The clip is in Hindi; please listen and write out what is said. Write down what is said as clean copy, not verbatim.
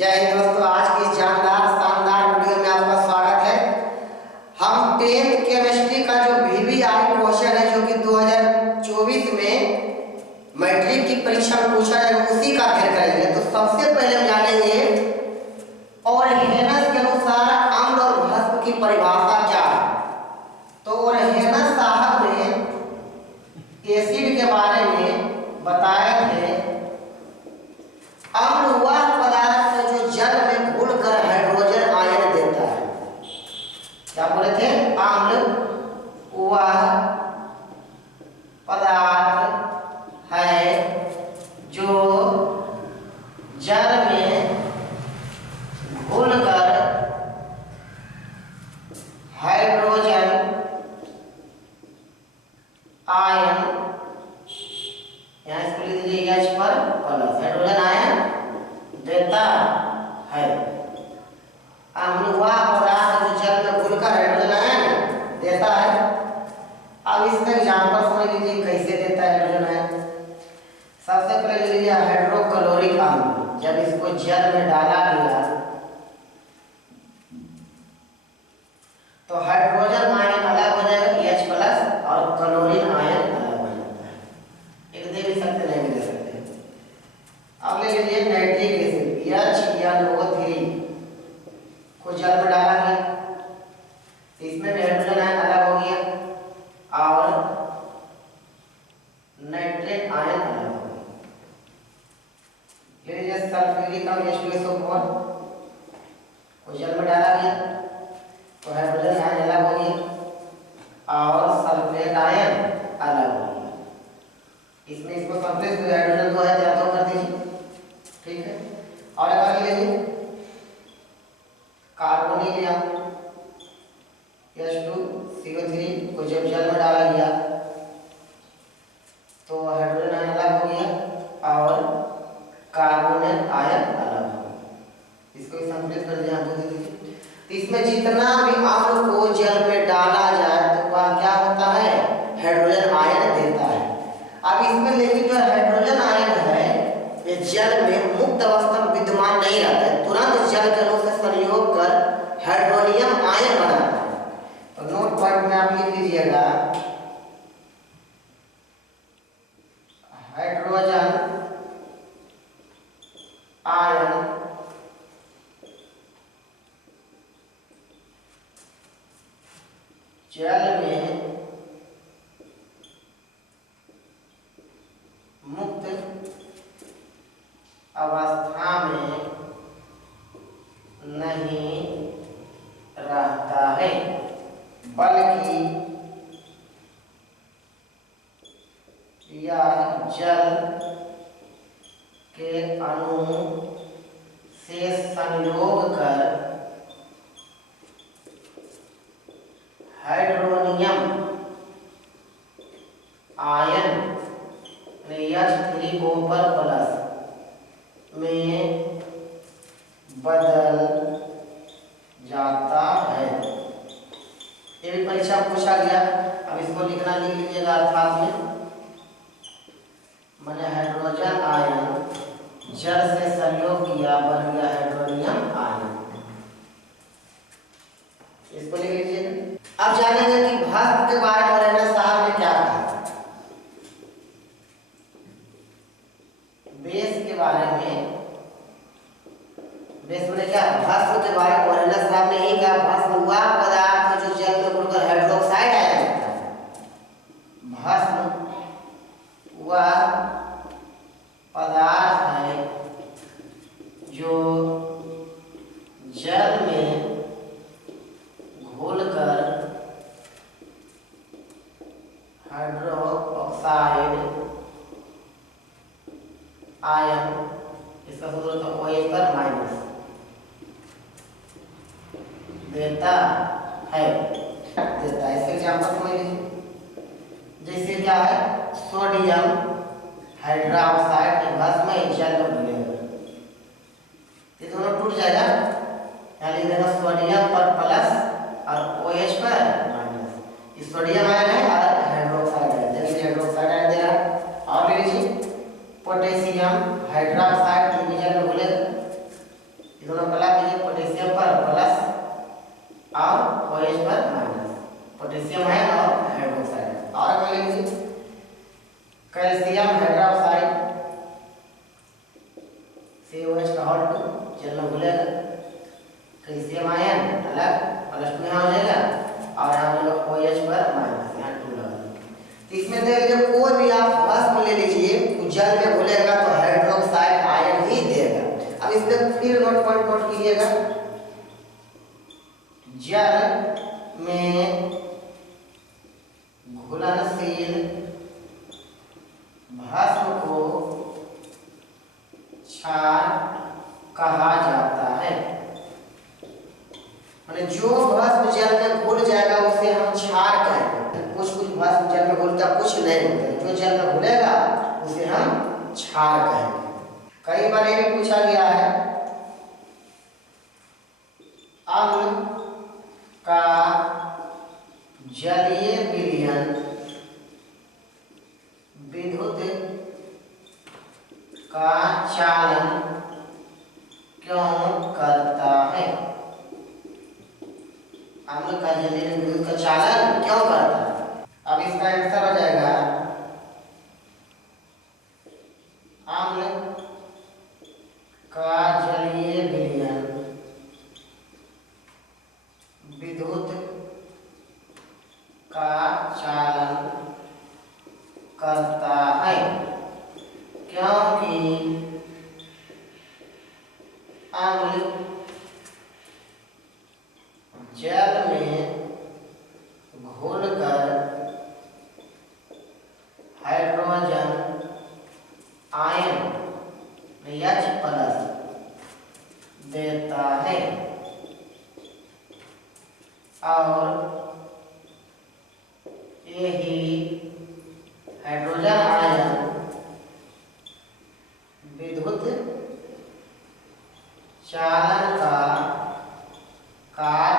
जय हिंद दोस्तों, आज की जानदार शानदार वीडियो में आपका स्वागत है। हम 10th केमिस्ट्री का जो VVI क्वेश्चन है जो कि 2024 में मैट्रिक की परीक्षा में पूछा जाएगा उसी का अध्ययन करेंगे। तो सबसे पहले हम जानेंगे ओरहेनस के अनुसार अम्ल और भस्म की परिभाषा क्या है। तो ओरहेनस साहब ने एसिड के बारे में बताए थे, अम्ल वह पदार्थ है जो जल में घुलकर हाइड्रोजन आयन देता है। क्या बोले थे? अम्ल वह पदार्थ है जो जल में घुलकर हाइड्रोजन आयन, यहाँ इसको लिख दीजिए H पर प्लस, हाइड्रोजन आयन देता है। अम्ल वह पदार्थ जो जल में घुलकर हाइड्रोजन आयन देता है। अब इसका एग्जांपल समझ लीजिए कैसे देता है हाइड्रोजन आयन। सबसे पहले ले लीजिए हाइड्रोक्लोरिक अम्ल, जब इसको जल में डाला गया तो हाइड्रोजन आयन अलग हो जाएगा H प्लस और क्लोरीन आयन अलग हो जाता है। एक दे भी सकते, नहीं भी दे सकते। अब ले लीजिए नाइट्रिक एसिड HNO3 को जल में डाला गया, इसमें भी हाइड्रोजन आयन अलग हो गया और नाइट्रेट आयन अलग हो गया। ले लीजिए सल्फ्यूरिक अम्ल H2SO4 को जल में डाला गया तो हाइड्रोजन आयन अलग हो गया और सल्फेट आयन अलग हो गया। इसमें इसको सल्फेट हाइड्रोजन 2 है तो कर दीजिए, ठीक है। और एक आगे लीजिए कार्बोनिल अम्ल H2CO3 को जब जल में डाला गया तो हाइड्रोजन आयन अलग हो गया और कार्बोनेट आयन अलग हो गया। इसको संतुलित कर दिया, दो दीजिए। इसमें जितना भी अम्ल को जल में डाला जाए तो वह क्या होता है? हाइड्रोजन आयन देता है। अब इसमें लेकिन जो हाइड्रोजन आयन है ये जल में मुक्त अवस्था में विद्यमान नहीं रहता है, तुरंत जल के अणु से संयोग कर हाइड्रोनियम आयन बनाता है। तो नोट पॉइंट में आप लिख लीजिएगा हाइड्रोजन आयन जल में मुक्त अवस्था में नहीं रहता है, बल्कि यह जल के अणु से संयोग कर हाइड्रोनियम आयन H3O प्लस में बदल जाता है। ये भी परीक्षा पूछा गया। अब इसको लिखना लिख लीजिएगा अर्थात में, मैंने हाइड्रोजन आयन जल से संयोग किया बन गया हाइड्रोनियम आयन, इसको लिख लीजिए। अब जानेंगे कि भस्म के बारे में ओरहेनस साहब ने क्या कहा। बेस के बारे में, बेस में क्या, भस्म के बारे में ओरहेनस साहब ने यही कहा, भस्म वह पदार्थ जो जल में घुलकर हाइड्रोक्साइड आयन देता है। भस्म वह पदार्थ है जो जल में घुलकर हाइड्रोक्साइड आयन, इसका सूत्र तो OH पर माइनस देता है। इसके एग्जांपल समझ लीजिए, जैसे क्या है सोडियम हाइड्रोक्साइड की भस्म जल में घुलेगा, ये दोनों टूट जाएगा, यहाँ लिख देना सोडियम पर प्लस और OH पर माइनस। इस सोडियम आयन है और हाइड्रोक्साइड है, जैसे हाइड्रोक्साइड आयन दे रहा है। और ले लीजिए पोटेशियम हाइड्रोक्साइड की जल में घुलेगा दोनों कला कीजिए, पोटेशियम पर प्लस और OH पर माइनस, पोटेशियम है और हाइड्रोक्साइड। और क्या लीजिए, कैल्शियम हाइड्रोक्साइड COH का होल 2 जल में घुलेगा, कैल्शियम आयन अलग प्लस 2 यहाँ हो जाएगा और यहाँ हो जाएगा OH पर माइनस, यहाँ 2 लगा। तो इसमें देख लीजिए कोई भी आप भस्म ले लीजिए तो जल में घुलेगा तो हाइड्रोक्साइड आयन ही देगा। अब इसमें फिर नोट कीजिएगा, जल में घुलनशील भस्म को क्षार कहा जाता है। माने जो भस्म जल में घुल जाएगा उसे हम क्षार कहेंगे। कुछ भस्म जल में घुलता, कुछ नहीं घुलता, जो जल में घुलेगा उसे हम क्षार कहेंगे। कई बार ये भी पूछा गया है, अम्ल का जलीय विलयन विद्युत का चालन क्यों करता है? अम्ल का जलीय विद्युत का चालन क्यों करता है? अब इसका आंसर हो जाएगा, अम्ल का जलीय विलयन विद्युत का चालन करता है क्योंकि अम्ल जल में घुलकर हाइड्रोजन आयन H+ देता है और यही हाइड्रोजन आयन विद्युत चालन का कार्य